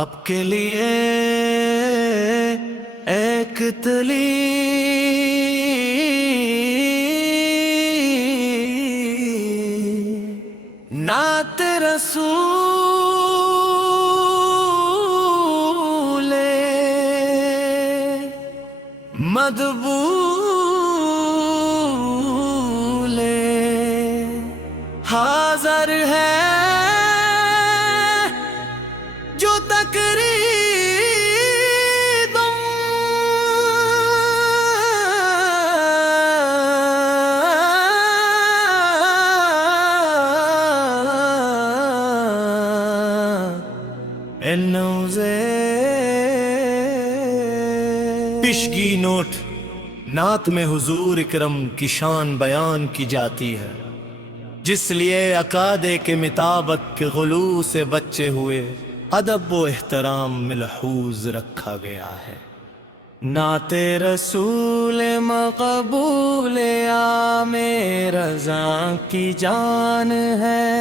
اب کے لیے ایک تلی نعت رسول مدبول حاضر ہے جو تقریباً پشگی نوٹ نعت میں حضور اکرم کی شان بیان کی جاتی ہے، جس لیے عقادے کے مطابق کے غلو سے بچے ہوئے ادب و احترام ملحوظ رکھا گیا ہے۔ نعت رسول مقبول عام رضا کی جان ہے،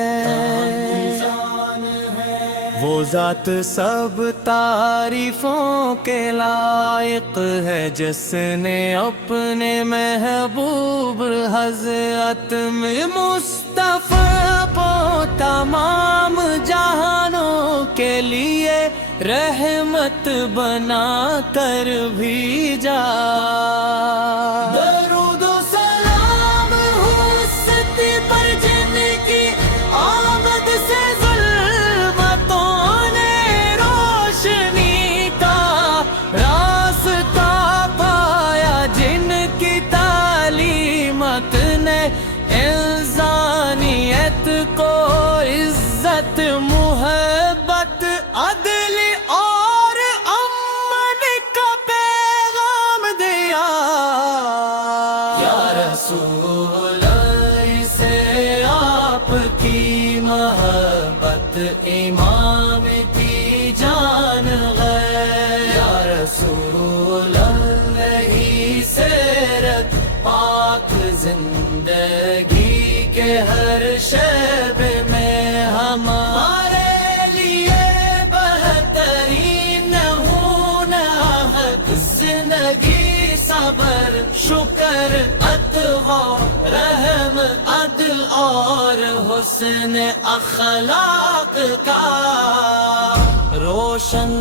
وہ ذات سب تعریفوں کے لائق ہے، جس نے اپنے محبوب حضرت میں مصطفیٰ کو تمام جہانوں کے لیے رحمت بنا کر بھیجا۔ درود و سلام ہو ستی پر جن کی آمد سے کو عزت محبت عدل اور امن کا پیغام دیا۔ یا رسول سے آپ کی محبت امام کی جان ہے، یا رسول سیرت پاک زندگی کہ ہر شب میں ہمارے لیے بہترین نمونہ، زندگی صبر شکر عطا رحم عدل اور حسن اخلاق کا روشن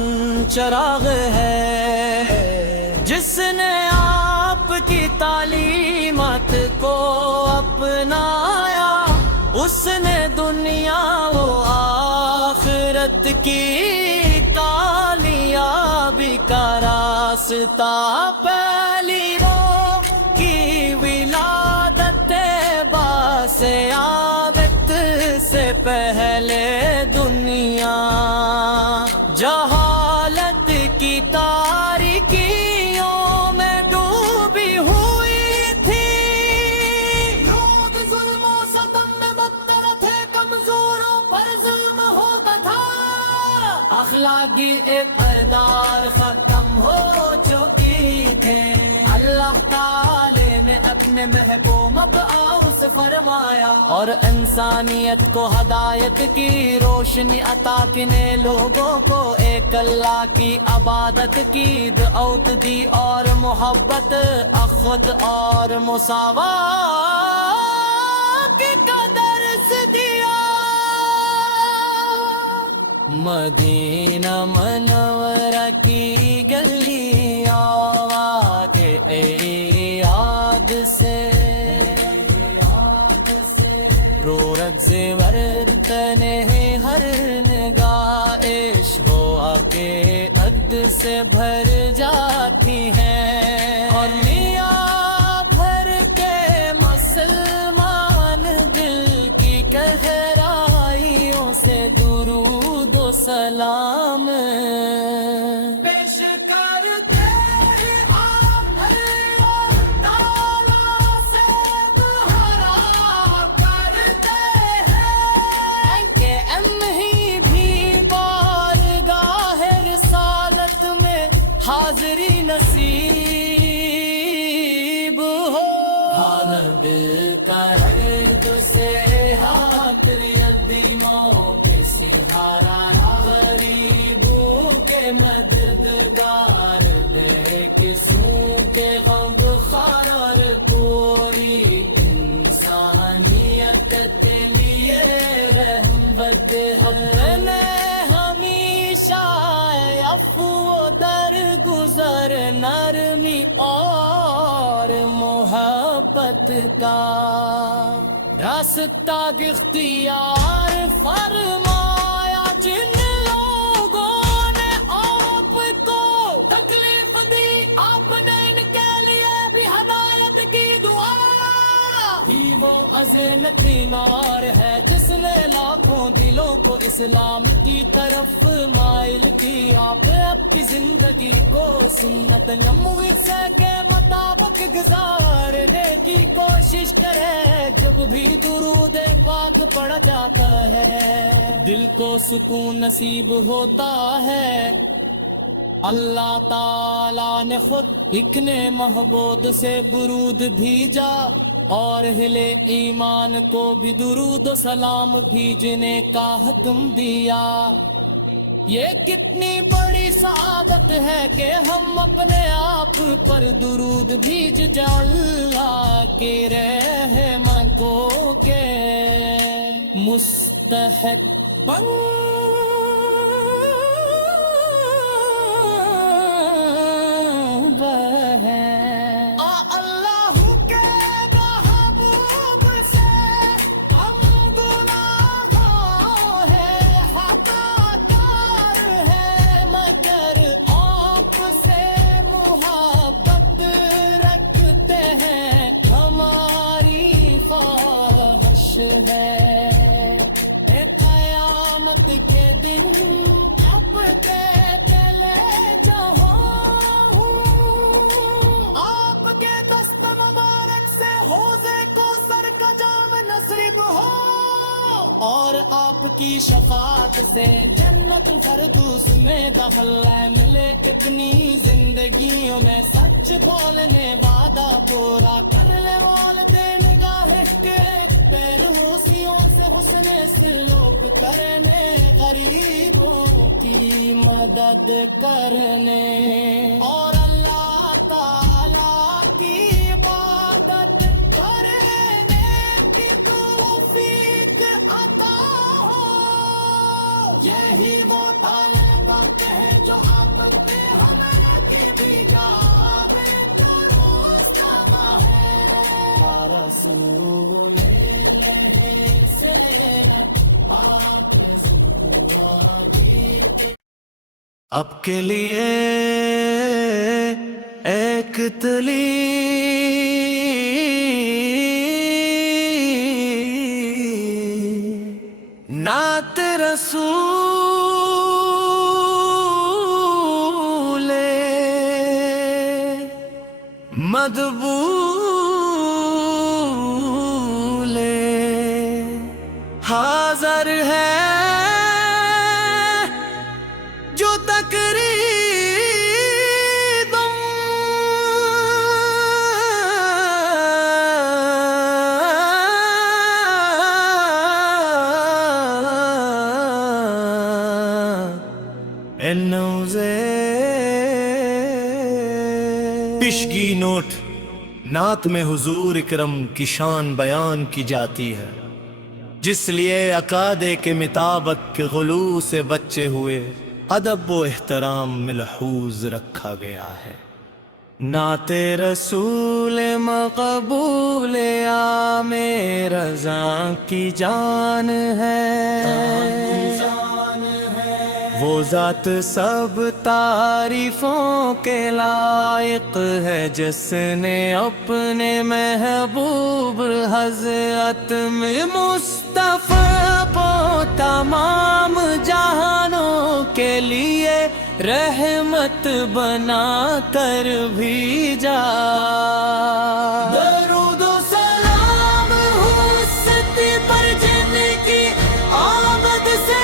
چراغ ہے، جس نے آپ کی تعلیمات کو اپنایا، اس نے دنیا و آخرت کی کامیابی کا راستہ پہلی وہ کی ولادت باسعادت سے پہلے دنیا جہالت کی تاریکیوں میں ڈوبی ہوئی تھی، لوگ ظلم و ستم میں مبتلا تھے، کمزوروں پر ظلم ہوتا تھا، اخلاقی اقدار ختم ہو چکی تھے۔ اللہ تعالی نے اپنے محبوب سے فرمایا اور انسانیت کو ہدایت کی روشنی عطا کی نے لوگوں کو ایک اللہ کی عبادت کی دعوت دی اور محبت اخوت اور مساوات کا درس دیا۔ مدینہ منورہ کی گلیاں کے یاد سے رورت زیور تنے ہر نگاہ عشق ہوا کے عد سے بھر جاتی ہیں، اور میاں بھر کے مسلمان دل کی گہرائیوں سے درود و سلام پیش کرتے حاضری نصیب ہو، حالب کرد سے ہاتھ یدیموں کے سہارا غریب ہو، مددگار دے کسوں کے غم خار پوری انسانیت کے لیے رحمت ہے ہمیشہ عفو درگزر نرمی اور محبت کا راستہ اختیار فرمایا جن لوگوں نے آپ کو تکلیف دی آپ نے ان کے لیے بھی ہدایت کی دعا ہی وہ عظمت نار ہے جس نے لاکھوں دلوں کو اسلام کی طرف مائل کیا آپ اپنی زندگی کو سنت نبوی کے مطابق گزارنے کی کوشش کرے جب بھی درود پاک پڑھا جاتا ہے دل کو سکون نصیب ہوتا ہے اللہ تعالیٰ نے خود اکن محبوب سے درود بھیجا اور اہل ایمان کو بھی درود و سلام بھیجنے کا حکم دیا یہ کتنی بڑی سعادت ہے کہ ہم اپنے آپ پر درود بھیج جائیں اللہ کے رحمت کو کے مستحق بن ہے قیامت کے دن اب چلے جہاں آپ کے دست مبارک سے حوضے کو سر کا جام نصیب ہو اور آپ کی شفاعت سے جنت الفردوس میں دخل ملے اتنی زندگیوں میں سچ بولنے وعدہ پورا کر لے والدین نگاہ کے روسیوں سے حسن سلوک کرنے غریبوں کی مدد کرنے اور اللہ تعالیٰ کی عبادت کرنے کی توفیق عطا ہو یہی وہ طالبات ہے جو آخر پہ ہمیں کی بھی جائے درست ہے یا رسول اب کے لیے ایک تلی نعت رسول مدبول حاضر ہے جو تقریب پشگی نوٹ نعت میں حضور اکرم کی شان بیان کی جاتی ہے جس لیے عقادے کے مطابق کے غلو سے بچے ہوئے ادب و احترام ملحوظ رکھا گیا ہے نعت رسول مقبول عام رضا کی جان ہے وہ ذات سب تعریفوں کے لائق ہے جس نے اپنے محبوب حضرت میں مصطفیٰ کو تمام جہانوں کے لیے رحمت بنا کر بھیجا درود و سلام حستی پر جن کی آمد سے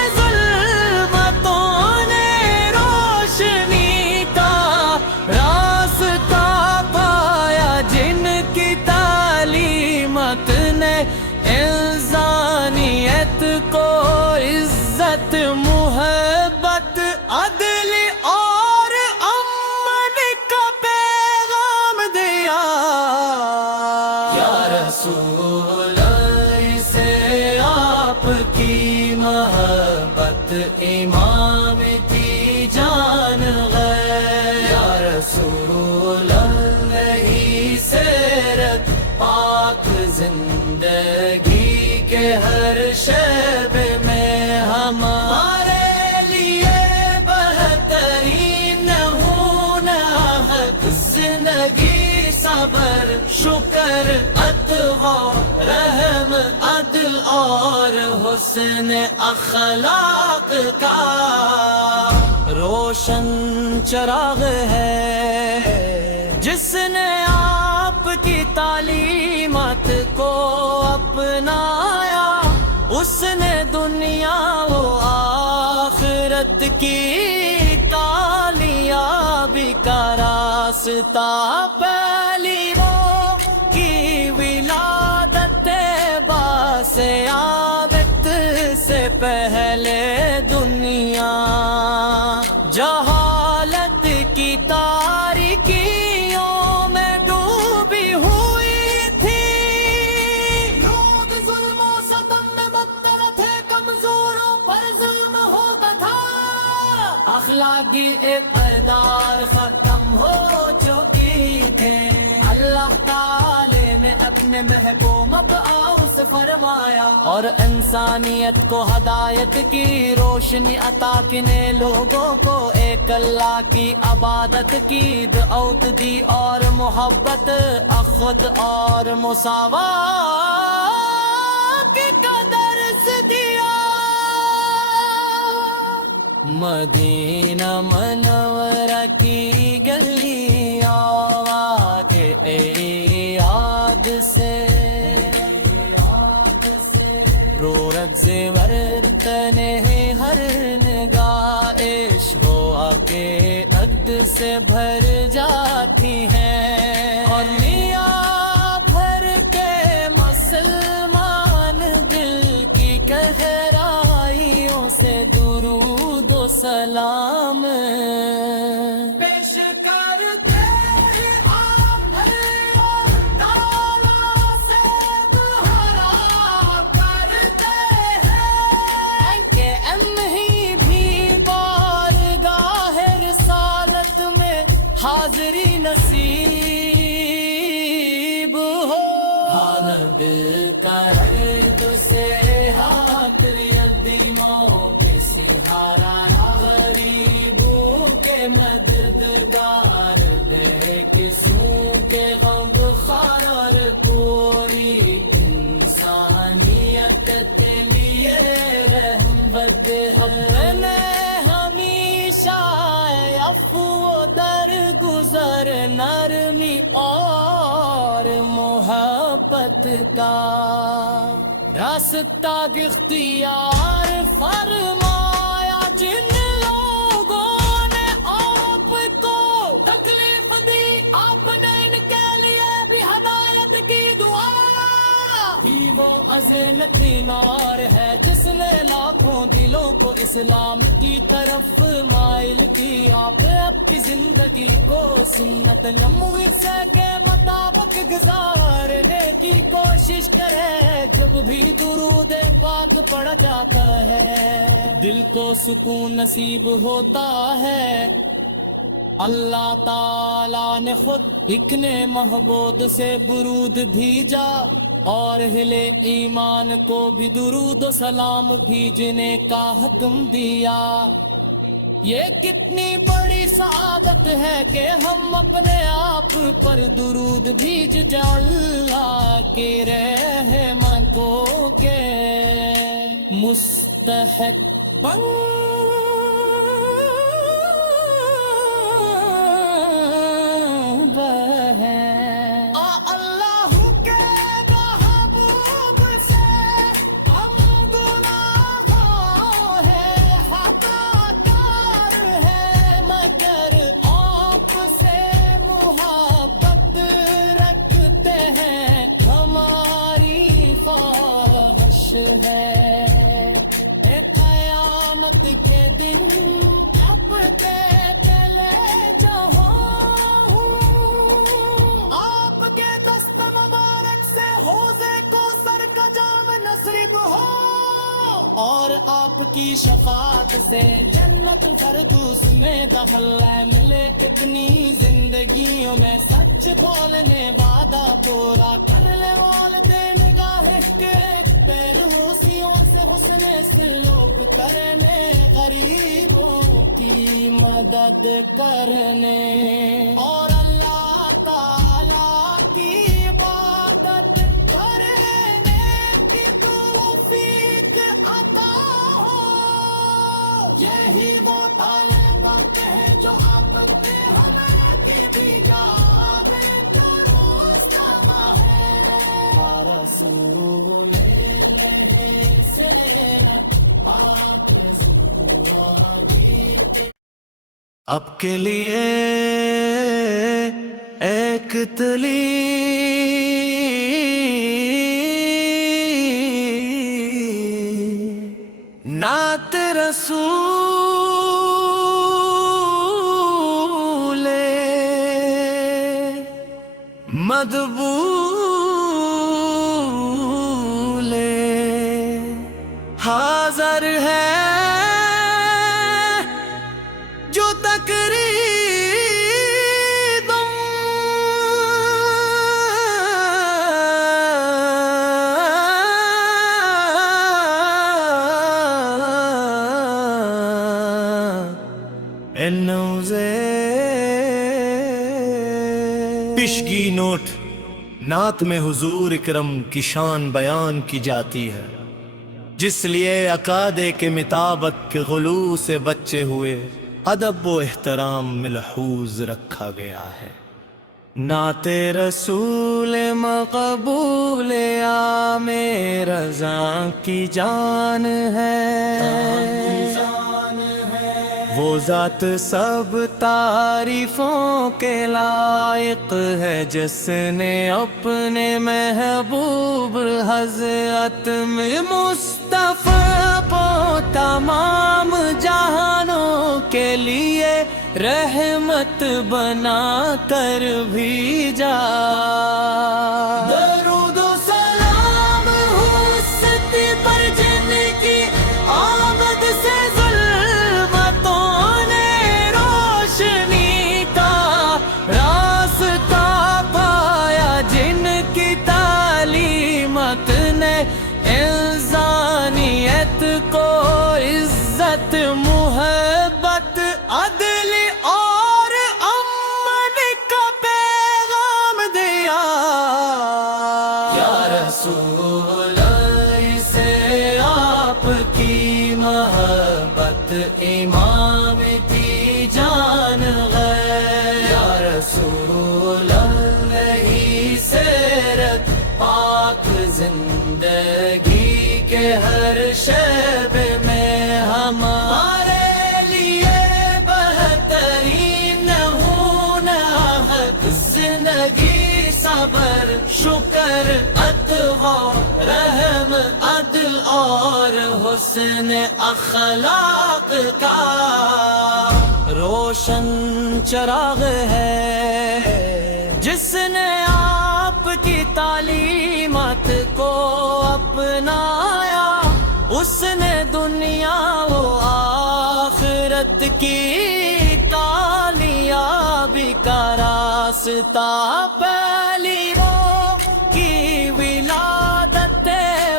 انسانیت کو عزت محبت عدل اور محبت امام کی جان گئے یا رسول اللہ سیرت پاک زندگی کے ہر شعبے میں ہمارے لیے بہترین زندگی صبر شکر اتقا رحم عدل اور حسن اخلاق کا روشن چراغ ہے جس نے آپ کی تعلیمات کو اپنایا اس نے دنیا و آخرت کی کامیابی کا راستہ پہلی وہ کی ولادت باسعادت سے پہلے دنیا جہالت کی تاریکیوں میں ڈوبی ہوئی تھی لوگ ظلم و ستم میں مبتلا تھے کمزوروں پر ظلم ہوتا تھا اخلاقی اقدار ختم ہو چکی تھے اللہ تعالی نے اپنے محکوم ابعاد سے فرمایا اور انسانیت کو ہدایت کی روشنی عطا کنے لوگوں کو ایک اللہ کی عبادت کی دعوت دی اور محبت اخوت اور مساوات کا درس دیا مدینہ منورہ کی گلیاں کے یاد سے رو رب زیور تنے ہر نگاہ عشق و کے عقد سے بھر جاتی ہیں اور میاں بھر کے مسلمان دل کی گہرائیوں سے درود و سلام پیش کرتے ہیں آپ اور تعالیٰ سے دعا کرتے ہیں کہ ہم ہی بھی بارگاہ رسالت میں حاضری نصیب ہو حالت کرد سے ہاتھ یدیموں کے سہارا غریبوں کے مددگار دے کسوں کے غم خار پوری انسانیت کے لیے رحمت ہے ہمیشہ عفو و درگزر نرمی اور محبت کا راستہ اختیار فرمایا جن لوگوں نے آپ کو تکلیف دی آپ نے ان کے لیے بھی ہدایت کی دعا ہی وہ عظمت نار ہے جس نے لاکھوں دلوں کو اسلام کی طرف مائل کی آپ اپنی زندگی کو سنت نبوی کے مطابق گزارنے کی کوشش کرے جب بھی درود پاک پڑھا جاتا ہے دل کو سکون نصیب ہوتا ہے اللہ تعالی نے خود اکنے محبوب سے برود بھیجا اور ہلے ایمان کو بھی درود و سلام بھیجنے کا حکم دیا یہ کتنی بڑی سعادت ہے کہ ہم اپنے آپ پر درود بھیج جائیں اللہ کے رحمت کو کے مستحق بن ہے قیامت کے دن اب چلے جہاں آپ کے دست مبارک سے حوضے کو سر کا جام نصیب ہو اور آپ کی شفاعت سے جنت فردوس میں دخل ہے ملے اتنی زندگیوں میں سچ بولنے وعدہ پورا کر لے والدے نگاہ کے پیروسیوں سے حسن سلوک کرنے غریبوں کی مدد کرنے اور اللہ تعالیٰ کی عبادت کرنے کی توفیق عطا ہو یہی وہ طالبہ ہیں جو آپ نے ہمیں بھی جانے درست کہا ہے یا رسول اللہ سے پاک زندگی اب کے لیے ایک تلی نعت رسول مدبول حاضر ہے جو تقریباً پشگی نوٹ نعت میں حضور اکرم کی شان بیان کی جاتی ہے جس لیے عقادے کے مطابق کے غلو سے بچے ہوئے ادب و احترام ملحوظ رکھا گیا ہے نعت رسول مقبول عام رضا کی جان ہے وہ ذات سب تعریفوں کے لائق ہے جس نے اپنے محبوب حضرت میں مصطفیٰ کو تمام جہانوں کے لیے رحمت بنا کر بھیجا درود و سلام ہو اس پر جن کی آمد سے کو عزت محبت عدل اور امن کا پیغام دیا یا رسول سے آپ کی محبت امام کی جان ہے یا رسول سیرت پاک زندگی کہ ہر شب میں ہمارے لیے بہترین ہوں زندگی صبر شکر عطا رحم عدل اور حسن اخلاق کا روشن چراغ ہے جس نے آپ کی تعلیمات کو اپنایا اس نے دنیا و آخرت کی کامیابی کا راستہ پہلی وہ کی ولادت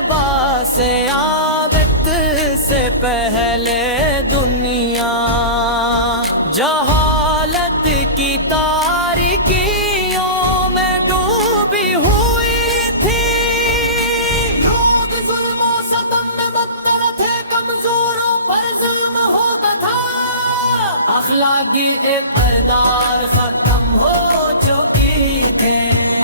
باس عابد سے پہلے دنیا جہالت کی تاریکیوں میں ڈوبی ہوئی تھی لوگ ظلم و ستم میں مبتلا تھے کمزوروں پر ظلم ہوتا تھا اخلاقی اقدار ختم ہو چکی تھے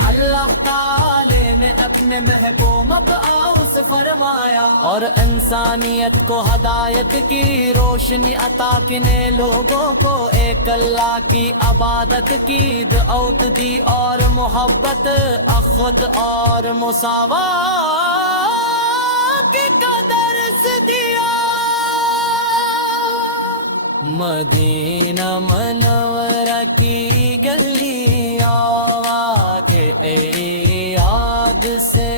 اللہ تعالی نے اپنے محبوب مبعوث فرمایا اور انسانیت کو ہدایت کی روشنی عطا کنے لوگوں کو ایک اللہ کی عبادت کی دعوت دی اور محبت اخوت اور مساوات کا درس دیا مدینہ منورہ کی گلیاں کے یاد سے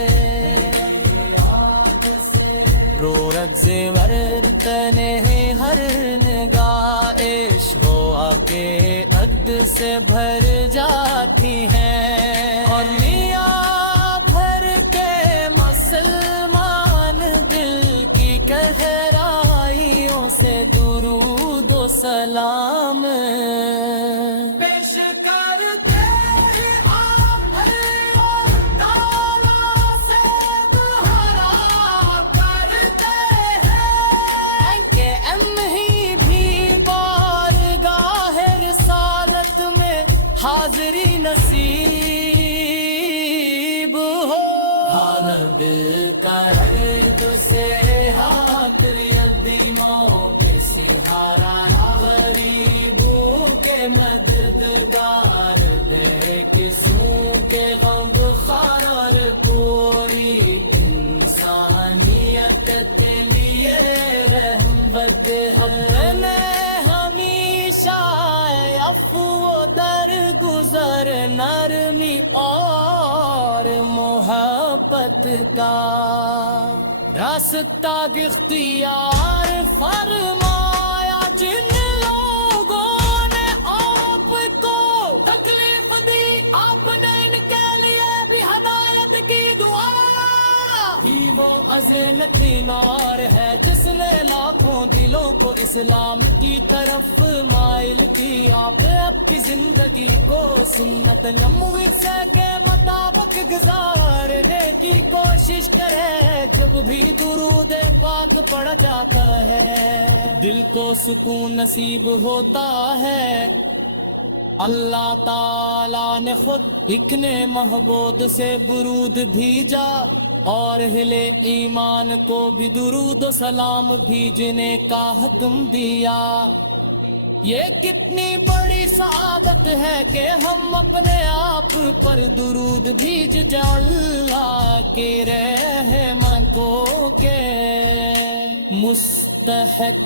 رو رکھ تنے ہر نگاہ عشق ہوا کے عقد سے بھر جاتی ہیں، اور میاں بھر کے مسلمان دل کی گہرائیوں سے درود و سلام پیش کرتے ہیں، آپ اور تعالیٰ سے دعا کرتے ہیں کہ ہم ہی بھی بارگاہ رسالت میں حاضری نصیب ہو، حالب کرد سے ہاتھ یتیموں کے سہارا، غریبوں کے مددگار، بے کسوں کے غمخوار، پوری انسانیت کے لیے رحمت ہے، ہمیشہ عفو و درگزر، نرمی اور محبت کا راستہ اختیار فرمایا، جن لوگوں نے آپ کو تکلیف دی آپ نے ان کے لیے بھی ہدایت کی دعا ہی، وہ عظیم تینار ہے جس نے لاکھوں دلوں کو اسلام کی طرف مائل کیا، آپ کی زندگی کو سنت نبوی کے مطابق گزارنے کی کوشش کرے، جب بھی درود پاک پڑھا جاتا ہے دل کو سکون نصیب ہوتا ہے۔ اللہ تعالیٰ نے خود اپنے محبوب سے درود بھیجا اور اہل ایمان کو بھی درود و سلام بھیجنے کا حکم دیا۔ یہ کتنی بڑی سعادت ہے کہ ہم اپنے آپ پر درود بھیج جائیں، اللہ کے رحمت کو کے مستحق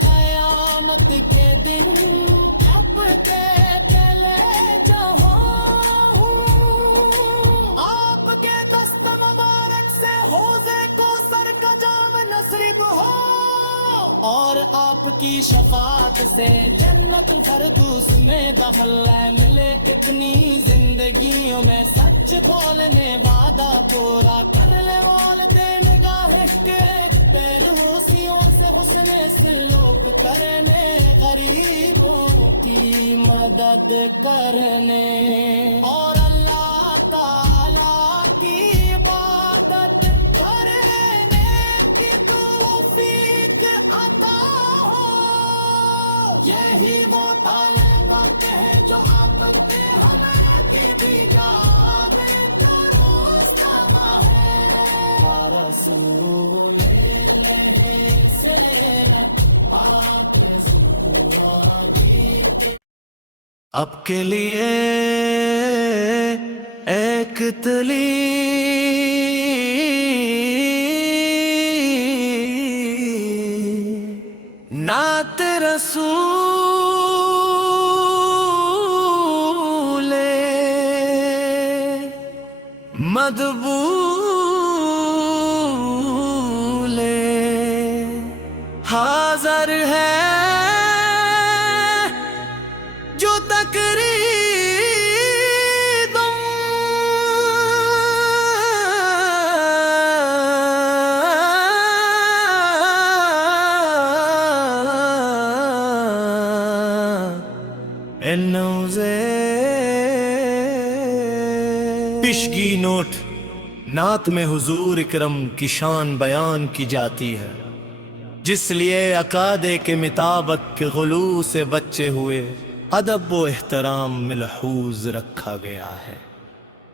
قیامت کے دن اب کے چلے جہاں، آپ کے دست مبارک سے حوضے کو سر کا جام نصیب ہو، اور آپ کی شفاعت سے جنت الفردوس میں دخل ملے، اپنی زندگیوں میں سچ بولنے وعدہ پورا کر لے، والدین نگاہ کے پہلوسیوں سے حسن سلوک کرنے، غریبوں کی مدد کرنے، اور اللہ تعالیٰ کی عبادت کرنے کی توفیق عطا ہو۔ یہی وہ طالبات ہیں جو آپ کرتے ہمیں کی بھی جائے درست ہے، یا رسول اب کے لیے ایک تلی نعت رسول مدبول حاضر ہے، جو تقریدم پشگی نوٹ نعت میں حضور اکرم کی شان بیان کی جاتی ہے، جس لیے عقادے کے مطابق کے غلو سے بچے ہوئے ادب و احترام ملحوظ رکھا گیا ہے۔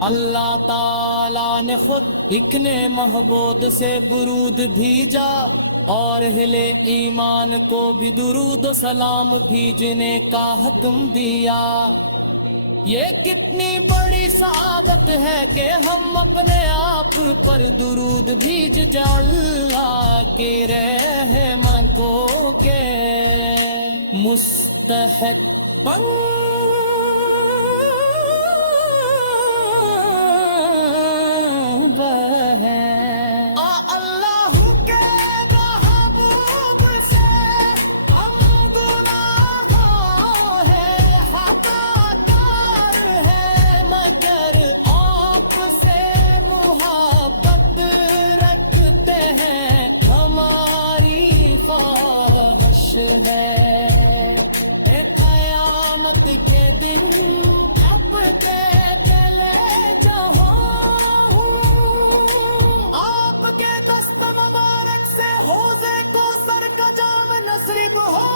اللہ تعالیٰ نے خود اکن محبود سے برود بھیجا اور اہل ایمان کو بھی درود و سلام بھیجنے کا حکم دیا۔ یہ کتنی بڑی سعادت ہے کہ ہم اپنے آپ پر درود بھیج جائیں اللہ کے رحمتوں کے مستحق قیامت کے دن اب چلے جاؤں آپ کے دست مبارک سے حوضے کو سر کا جام نصیب ہو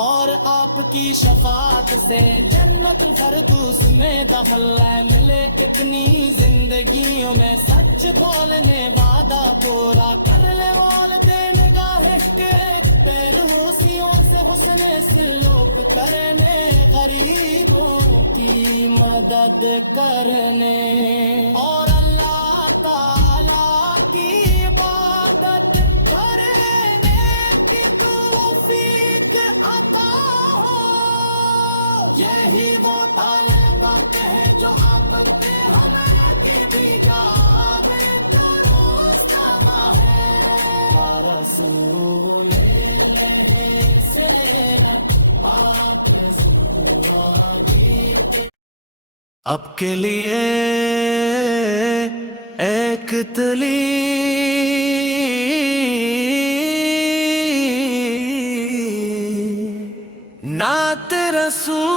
اور آپ کی شفاعت سے جنت الفردوس میں دخل ملے۔ اتنی زندگیوں میں سچ بولنے وعدہ پورا کر لے والدین نگاہ کے روسیوں سے حسن سلوک کرنے غریبوں کی مدد کرنے اور اللہ تعالیٰ کی عبادت کرنے کی توفیق عطا ہو۔ یہی وہ طالبات ہیں جو آپ کرتے ہمیں کہ بھی جانے درست ہے یا رسول اب کے لیے ایک تلی نعت رسول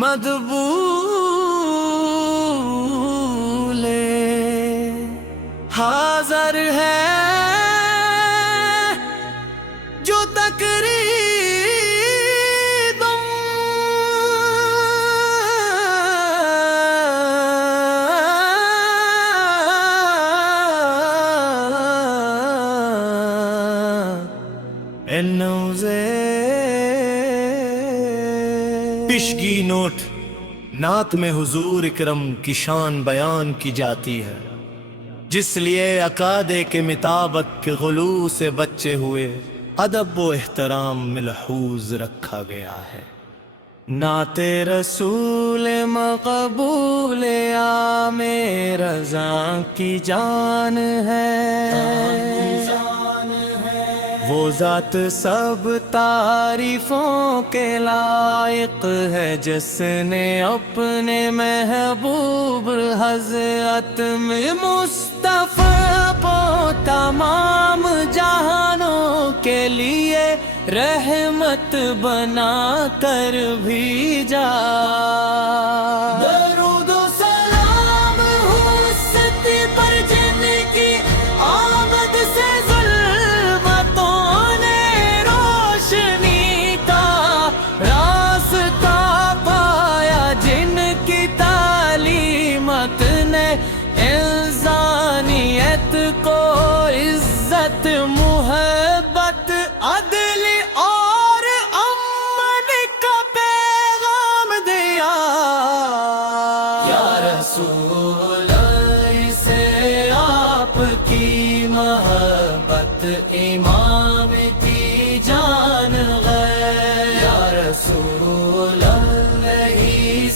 مدبول حاضر ہے جو تقریب پشگی نوٹ نعت میں حضور اکرم کی شان بیان کی جاتی ہے، جس لیے عقادے کے مطابق کے غلو سے بچے ہوئے ادب و احترام ملحوظ رکھا گیا ہے۔ نعت رسول مقبول عام رضا کی جان ہے، وہ ذات سب تعریفوں کے لائق ہے، جس نے اپنے محبوب حضرت میں مصطفیٰ کو تمام جہانوں کے لیے رحمت بنا کر بھیجا۔ درود و سلام حستی پر جن کی آمد سے کو عزت محبت عدل اور امن کا پیغام دیا۔ یا رسول اللہ سے آپ کی محبت امام کی جان ہے، یا رسول اللہ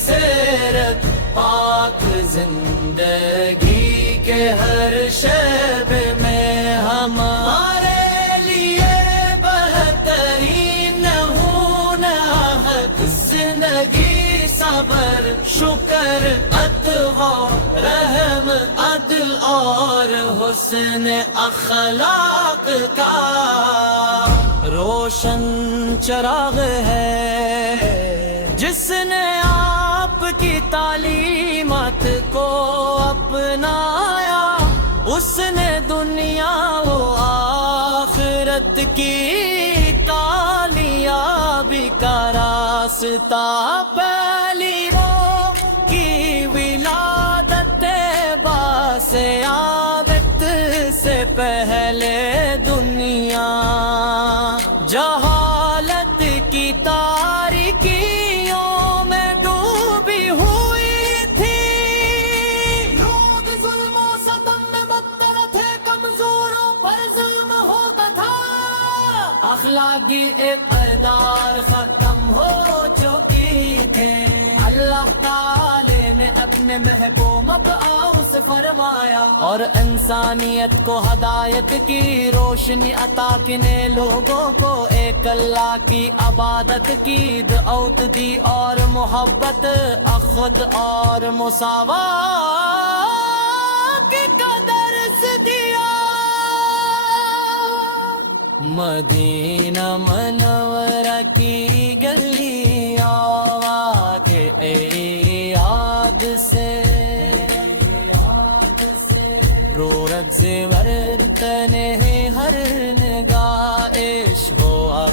سیرت پاک زندگی کہ ہر شب میں ہمارے لیے بہترین ہوں حق زندگی صبر شکر عطا رحم عدل اور حسن اخلاق کا روشن چراغ ہے، جس نے آپ کی تعلیمات کو اپنایا، اس نے دنیا و آخرت کی تالیاں کامیابی کا راستہ پہلی رو کی ولادت باس عابد سے پہلے دنیا جہالت کی تاریکیوں میں ڈوبی ہوئی تھی. لوگ ظلم و ستم میں مبتلا تھے, کمزوروں پر ظلم ہوتا تھا. اخلاقی اقدار ختم ہو چکی تھے. اللہ تعالی نے اپنے محکوم ابعاد سے فرمایا اور انسانیت کو ہدایت کی روشنی عطا کنے لوگوں کو ایک اللہ کی عبادت کی دعوت دی اور محبت, اخوت اور مساوات کا درس دیا. مدینہ منورہ کی گلیاں کے یاد سے رو رگز ورتن ہر نگاہ عشق و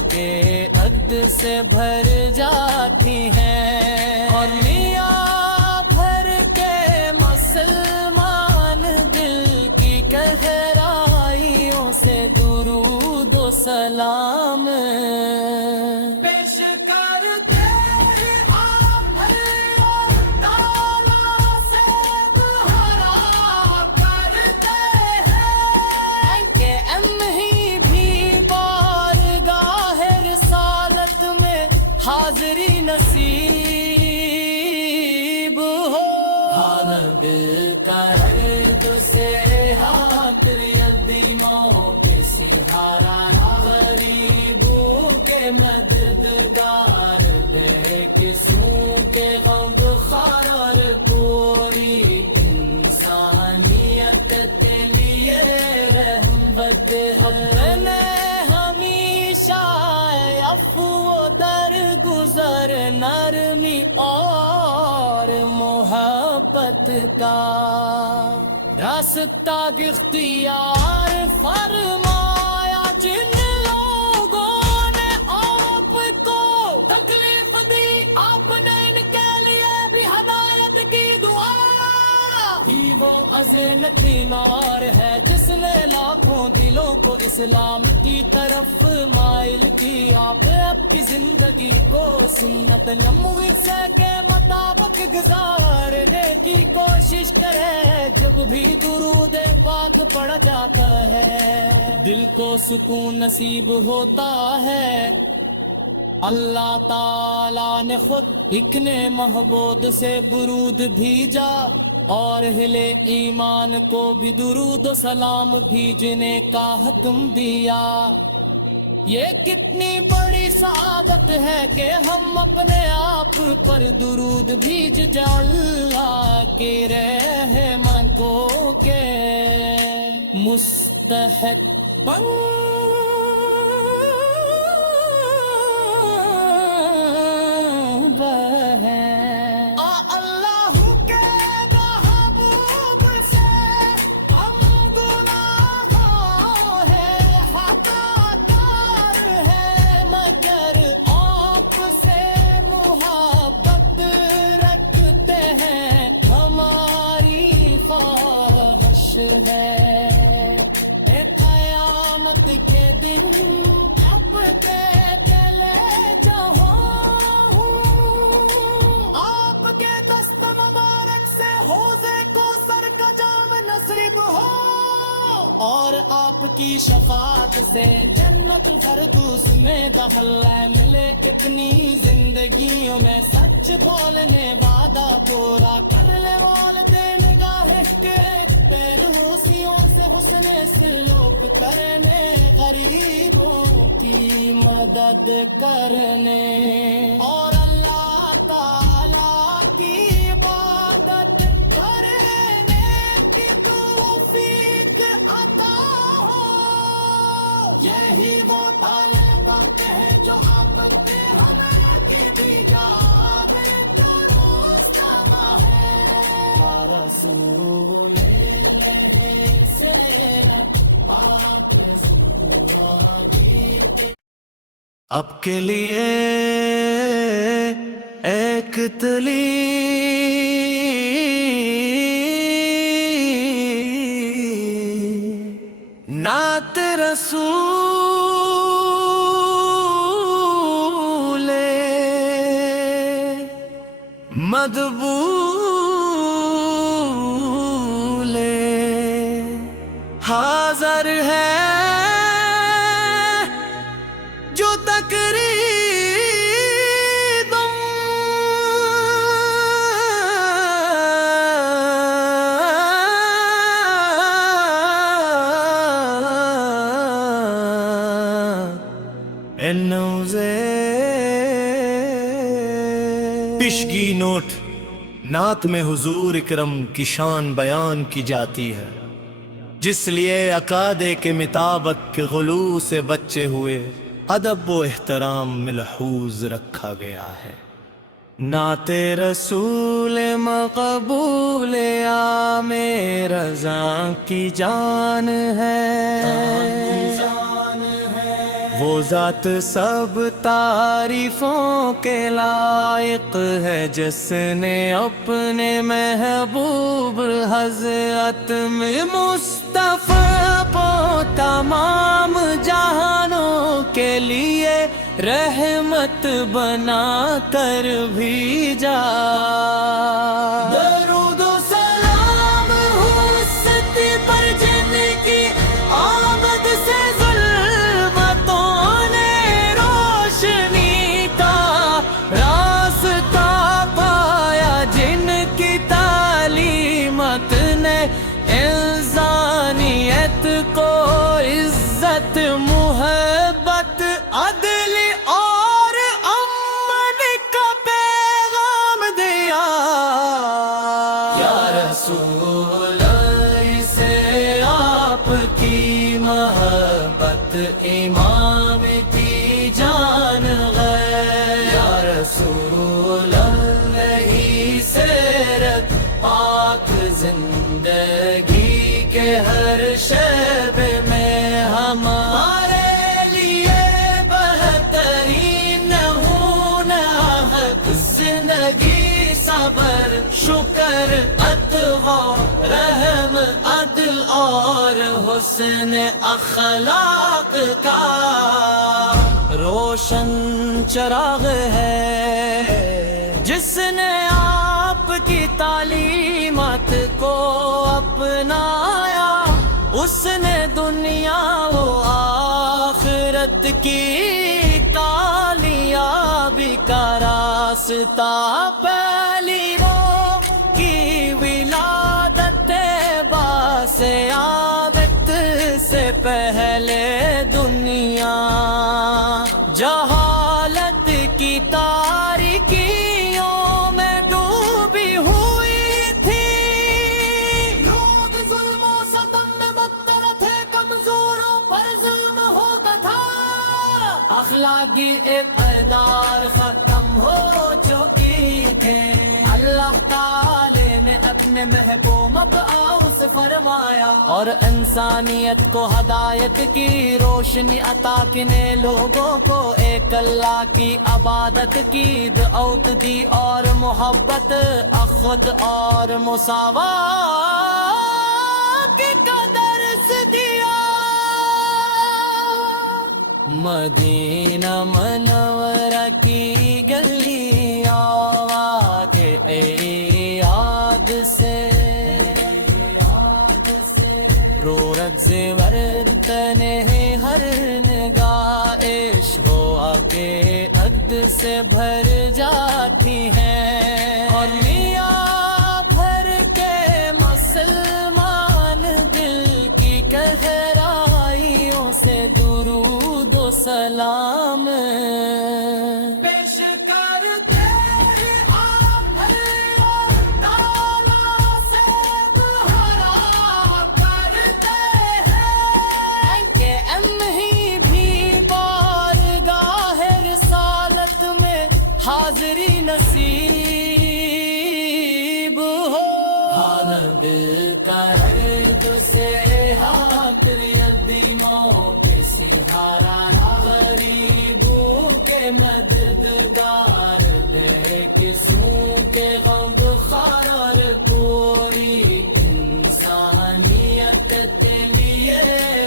کے عقد سے بھر جاتی ہیں. اور میاں بھر کے مسلمان دل کی گہرائیوں سے درود و سلام پیش کرتے ہیں عالم بھر اور تالا سے گہرا کرتے ہیں کہ ہم ہی بھی بارگاہ رسالت میں حاضری نصیب ہو. دل کا درد سے ہاتھ یتیموں کے سہارا غریبوں کے مددگار بے قصوں کے غمخوار پوری انسانیت کے لیے رحمت ہے. ہمیشہ عفو درگزر نرمی اور محبت کا راستہ اختیار فرمایا. جن لوگوں نے آپ کو تکلیف دی آپ نے ان کے لیے بھی ہدایت کی دعا. ہی وہ عظمتی نار ہے جس نے لاکھوں دلوں کو اسلام کی طرف مائل کیا. آپ کی زندگی کو سنت نبوی کے مطابق گزارنے کی کوشش کرے. جب بھی درود پاک پڑھا جاتا ہے دل کو سکون نصیب ہوتا ہے. اللہ تعالی نے خود اکنے محبوب سے درود بھیجا اور اہل ایمان کو بھی درود و سلام بھیجنے کا حکم دیا. یہ کتنی بڑی سعادت ہے کہ ہم اپنے آپ پر درود بھیج جائیں اللہ کے رحمت کو کے مستحق بن ہیں. اللہ کے محبوب سے ہم گناہگار ہیں, خطاکار ہیں, مگر آپ سے محبت رکھتے ہیں ہماری خواہش ہے. قیامت کے دن اب کے چلے جہاں آپ کے دست مبارک سے حوضے کو سر کا جام نصیب ہو. اور آپ کی شفاعت سے جنت الفردوس میں دخل ہے. ملے اتنی زندگیوں میں سچ بولنے وعدہ پورا کر لے والدین نگاہ کے روسیوں سے حسن سلوک کرنے غریبوں کی مدد کرنے اور اللہ تعالی کی عبادت کرنے کی توفیق عطا ہو. یہی وہ طالبات ہیں جو آپ نے ہمیں کی جا درست ہے. رسول سے اب کے لیے ایک تلی نعت رسول مدبول حاضر ہے جو تقریدم پشگی نوٹ نعت میں حضور اکرم کی شان بیان کی جاتی ہے، جس لیے عقادے کے مطابق کے غلو سے بچے ہوئے ادب و احترام ملحوظ رکھا گیا ہے۔ نعت رسول مقبول عام رضا کی جان ہے، وہ ذات سب تعریفوں کے لائق ہے، جس نے اپنے محبوب حضرت میں مصطفیٰ کو تمام جہانوں کے لیے رحمت بنا کر بھیجا۔ درود و سلام ہو اس پر جن کی آمد سے کو عزت محبت عدل اور امن کا پیغام دیا۔ یا رسول سے آپ کی محبت امام کی جان ہے، یا رسول سیرت پاک زندگی کے ہر شعب میں ہمارے لیے بہترین نمونہ ہے۔ زندگی صبر شکر اتقا رحم عدل اور حسن اخلاق کا روشن چراغ ہے، جس نے آپ کی تعلیمات کو اپنایا، اس نے دنیا و آخرت کی کامیابی کا راستہ پہلی وہ کی ولادت سے عادت سے پہلے دنیا جہالت کی تاریکیوں میں ڈوبی ہوئی تھی۔ لوگ ظلم و ستم میں مبتلا تھے، کمزوروں پر ظلم ہوتا تھا، اخلاقی اقدار ختم ہو چکی تھے۔ اللہ تعالی نے اپنے محبوب مبعوث سے فرمایا اور انسانیت کو ہدایت کی روشنی عطا کی نے لوگوں کو ایک اللہ کی عبادت کی دعوت دی اور محبت اخوت اور مساوات کا درس دیا۔ مدینہ منورہ کی گلیاں کے یاد سے رورت زیور تنے ہر نگاہ عشق و کے عقد سے بھر جاتی ہیں، اور میاں بھر کے مسلمان دل کی گہرائیوں سے درود و سلام پیش کرتے ہیں آپ اور تعالیٰ سے دعا کرتے ہیں کہ ہم ہی بھی بارگاہ رسالت میں حاضری نصیب ہو۔ دل کا درد سے ہاتھ یدیموں پہ سہارا غریب مددگار بے کسوں کے غم خار پوری انسانیت کے لیے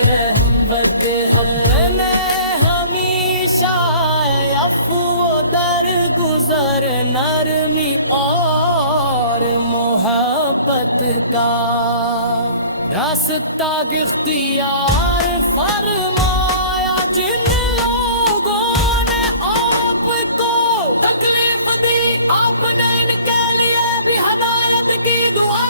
رحمت ہے ہمیشہ عفو درگزر نرمی اور محبت کا راستہ اختیار فرمایا جن لوگوں نے آپ کو تکلیف دی آپ نے ان کے لیے بھی ہدایت کی دعا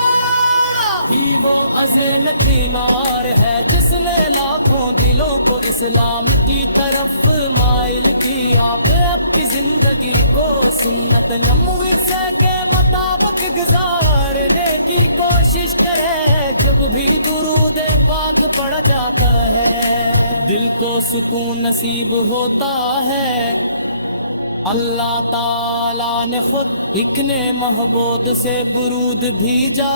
ہی وہ عظیم تیمار ہے جس نے لاکھوں دلوں کو اسلام کی طرف مائل کیا آپ کی زندگی کو سنت نموسے کے مطابق گزارنے کی کوشش کرے جب بھی درود پاک پڑھا جاتا ہے دل کو سکون نصیب ہوتا ہے اللہ تعالیٰ نے خود اکن محبوب سے درود بھیجا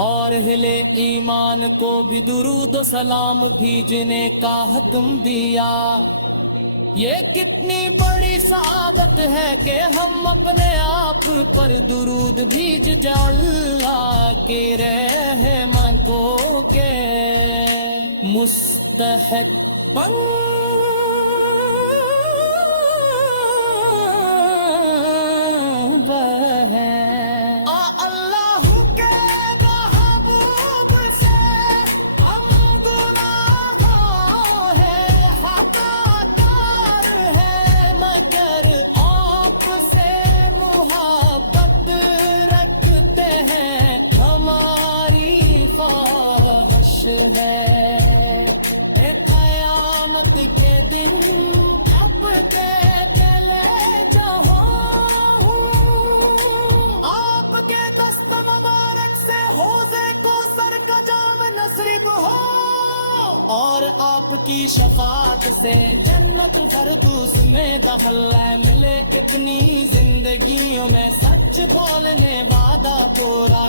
اور اہل ایمان کو بھی درود و سلام بھیجنے کا حکم دیا یہ کتنی بڑی سعادت ہے کہ ہم اپنے آپ پر درود بھیج جائیں اللہ کے رحمت کو کے مستحق ہے قیامت کے دن اب چلے جاؤ آپ کے دست مبارک سے حوضے کو سر کا جام نصیب ہو اور آپ کی شفاعت سے جنت الفردوس میں دخل ملے اپنی زندگیوں میں سچ بولنے وعدہ پورا